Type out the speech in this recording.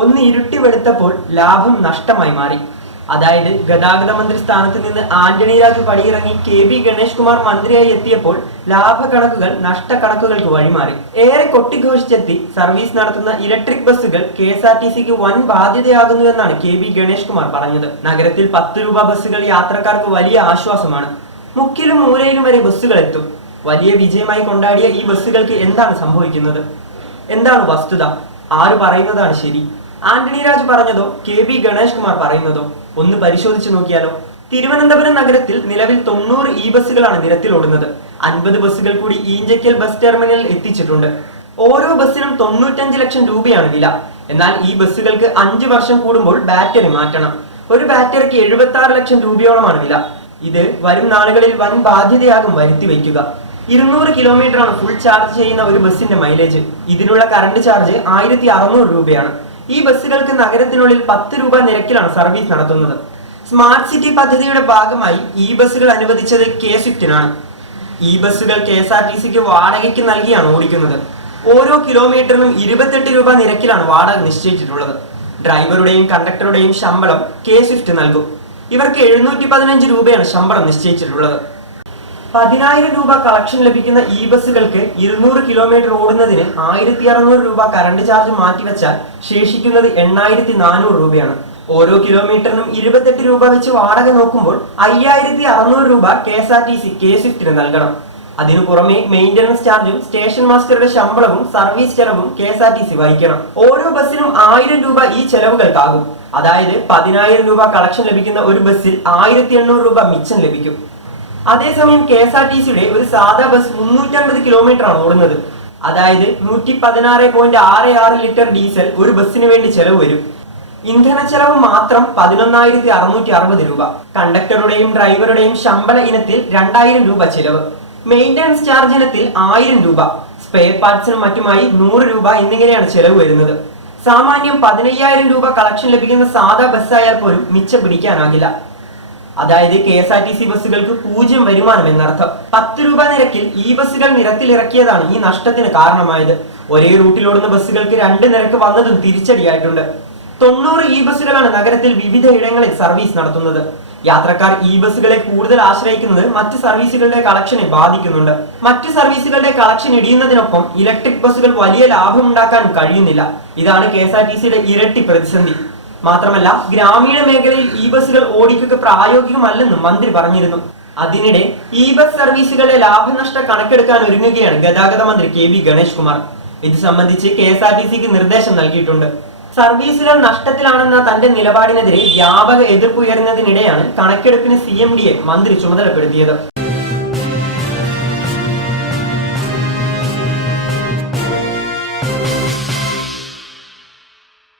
ഒന്ന് ഇരുട്ടി വെളുത്തപ്പോൾ ലാഭം നഷ്ടമായി മാറി. അതായത് ഗതാഗത മന്ത്രി സ്ഥാനത്ത് നിന്ന് ആന്റണി രാജു പടിയിറങ്ങി കെ.ബി. ഗണേഷ് കുമാർ മന്ത്രിയായി എത്തിയപ്പോൾ ലാഭക്കണക്കുകൾ നഷ്ടക്കണക്കുകൾക്ക് വഴിമാറി. ഏറെ കൊട്ടിഘോഷിച്ചെത്തി സർവീസ് നടത്തുന്ന ഇലക്ട്രിക് ബസ്സുകൾ KSRTCക്ക് വൻ ബാധ്യതയാകുന്നുവെന്നാണ് കെ.ബി. ഗണേഷ് കുമാർ പറഞ്ഞത്. നഗരത്തിൽ 10 രൂപ ബസ്സുകൾ യാത്രക്കാർക്ക് വലിയ ആശ്വാസമാണ്. മുക്കിലും മൂലയിലും വരെ ബസ്സുകൾ എത്തും. വലിയ വിജയമായി കൊണ്ടാടിയ ഈ ബസ്സുകൾക്ക് എന്താണ് സംഭവിക്കുന്നത്? എന്താണ് വസ്തുത? ആര് പറയുന്നതാണ് ശരി? ആന്റണി രാജു പറഞ്ഞതോ കെ.ബി. ഗണേഷ് കുമാർ പറയുന്നതോ? ഒന്ന് പരിശോധിച്ചു നോക്കിയാലോ? തിരുവനന്തപുരം നഗരത്തിൽ നിലവിൽ 90 ബസ്സുകളാണ് നിരത്തിലോടുന്നത്. 50 ബസ്സുകൾ കൂടി ഈഞ്ചക്കൽ ബസ് ടെർമിനലിൽ എത്തിച്ചിട്ടുണ്ട്. ഓരോ ബസ്സിനും 95 ലക്ഷം രൂപയാണ് വില. എന്നാൽ ഈ ബസ്സുകൾക്ക് 5 വർഷം കൂടുമ്പോൾ ബാറ്ററി മാറ്റണം. ഒരു ബാറ്ററിക്ക് 76 ലക്ഷം രൂപയോളമാണ് വില. ഇത് വരും നാളുകളിൽ വൻ ബാധ്യതയാകും വരുത്തി വയ്ക്കുക. 200 കിലോമീറ്ററാണ് ഫുൾ ചാർജ് ചെയ്യുന്ന ഒരു ബസ്സിന്റെ മൈലേജ്. ഇതിനുള്ള കറണ്ട് ചാർജ് 1600 രൂപയാണ്. ഈ ബസ്സുകൾക്ക് നഗരത്തിനുള്ളിൽ 10 രൂപ നിരക്കിലാണ് സർവീസ് നടത്തുന്നത്. സ്മാർട്ട് സിറ്റി പദ്ധതിയുടെ ഭാഗമായി ഈ ബസ്സുകൾ അനുവദിച്ചത് K-Swiftനാണ്. ഈ ബസ്സുകൾ KSRTCക്ക് വാടകയ്ക്ക് നൽകിയാണ് ഓടിക്കുന്നത്. ഓരോ കിലോമീറ്ററിനും 28 രൂപ നിരക്കിലാണ് വാടക നിശ്ചയിച്ചിട്ടുള്ളത്. ഡ്രൈവറുടെയും കണ്ടക്ടറുടെയും ശമ്പളം K-Swift നൽകും. ഇവർക്ക് 715 രൂപയാണ് ശമ്പളം നിശ്ചയിച്ചിട്ടുള്ളത്. 10,000 രൂപ കളക്ഷൻ ലഭിക്കുന്ന ഈ ബസ്സുകൾക്ക് 200 കിലോമീറ്റർ ഓടുന്നതിന് 1600 രൂപ കറണ്ട് ചാർജ് മാറ്റിവെച്ചാൽ ശേഷിക്കുന്നത് 8400 രൂപയാണ്. ഓരോ കിലോമീറ്ററിനും 28 രൂപ വെച്ച് വാടക നോക്കുമ്പോൾ 5600 രൂപ KSRTC K-Swiftന് നൽകണം. അതിനു പുറമെ മെയിന്റനൻസ് ചാർജും സ്റ്റേഷൻ മാസ്റ്ററുടെ ശമ്പളവും സർവീസ് ചെലവും KSRTC വഹിക്കണം. ഓരോ ബസ്സിനും 1000 രൂപ ഈ ചെലവുകൾക്കാകും. അതായത് 10,000 രൂപ കളക്ഷൻ ലഭിക്കുന്ന ഒരു ബസ്സിൽ 1800 രൂപ മിച്ചം ലഭിക്കും. അതേസമയം KSRTCയുടെ ഒരു സാധാ ബസ് 350 കിലോമീറ്റർ ആണ് ഓടുന്നത്. അതായത് 116.66 ലിറ്റർ ഡീസൽ ഒരു ബസ്സിന് വേണ്ടി ചെലവ് വരും. ഇന്ധന ചെലവ് മാത്രം 11,660 രൂപ. കണ്ടക്ടറുടെയും ഡ്രൈവറുടെയും ശമ്പള ഇനത്തിൽ 2000 രൂപ ചെലവ്. മെയിന്റനൻസ് ചാർജ് ഇനത്തിൽ 1000 രൂപ. സ്പെയർ പാർട്സിനും മറ്റുമായി 100 രൂപ എന്നിങ്ങനെയാണ് ചെലവ് വരുന്നത്. സാമാന്യം 15,000 രൂപ കളക്ഷൻ ലഭിക്കുന്ന സാധാ ബസ്സായാൽ പോലും മിച്ചം പിടിക്കാനാകില്ല. അതായത് KSRTC ബസ്സുകൾക്ക് 0 വരുമാനം എന്നർത്ഥം. 10 രൂപ നിരക്കിൽ ഈ ബസ്സുകൾ നിരത്തിലിറക്കിയതാണ് ഈ നഷ്ടത്തിന് കാരണമായത്. ഒരേ റൂട്ടിലോടുന്ന ബസ്സുകൾക്ക് 2 നിരക്ക് വന്നതും തിരിച്ചടിയായിട്ടുണ്ട്. 90 ബസ്സുകളാണ് നഗരത്തിൽ വിവിധ ഇടങ്ങളിൽ സർവീസ് നടത്തുന്നത്. യാത്രക്കാർ ഈ ബസ്സുകളെ കൂടുതൽ ആശ്രയിക്കുന്നത് മറ്റ് സർവീസുകളുടെ കളക്ഷനെ ബാധിക്കുന്നുണ്ട്. മറ്റ് സർവീസുകളുടെ കളക്ഷൻ ഇടിയുന്നതിനൊപ്പം ഇലക്ട്രിക് ബസ്സുകൾ വലിയ ലാഭം ഉണ്ടാക്കാൻ കഴിയുന്നില്ല. ഇതാണ് KSRTCയുടെ ഇരട്ടി പ്രതിസന്ധി. മാത്രമല്ല, ഗ്രാമീണ മേഖലയിൽ ഈ ബസ്സുകൾ ഓടിക്കുക പ്രായോഗികമല്ലെന്നും മന്ത്രി പറഞ്ഞിരുന്നു. അതിനിടെ ഈ ബസ് സർവീസുകളുടെ ലാഭനഷ്ട കണക്കെടുക്കാൻ ഒരുങ്ങുകയാണ് ഗതാഗത മന്ത്രി കെ.ബി. ഗണേഷ് കുമാർ. ഇത് സംബന്ധിച്ച് KSRTCക്ക് നിർദ്ദേശം നൽകിയിട്ടുണ്ട്. സർവീസുകൾ നഷ്ടത്തിലാണെന്ന തന്റെ നിലപാടിനെതിരെ വ്യാപക എതിർപ്പ് ഉയർന്നതിനിടെയാണ് കണക്കെടുപ്പിന് CMDയെ മന്ത്രി ചുമതലപ്പെടുത്തിയത്.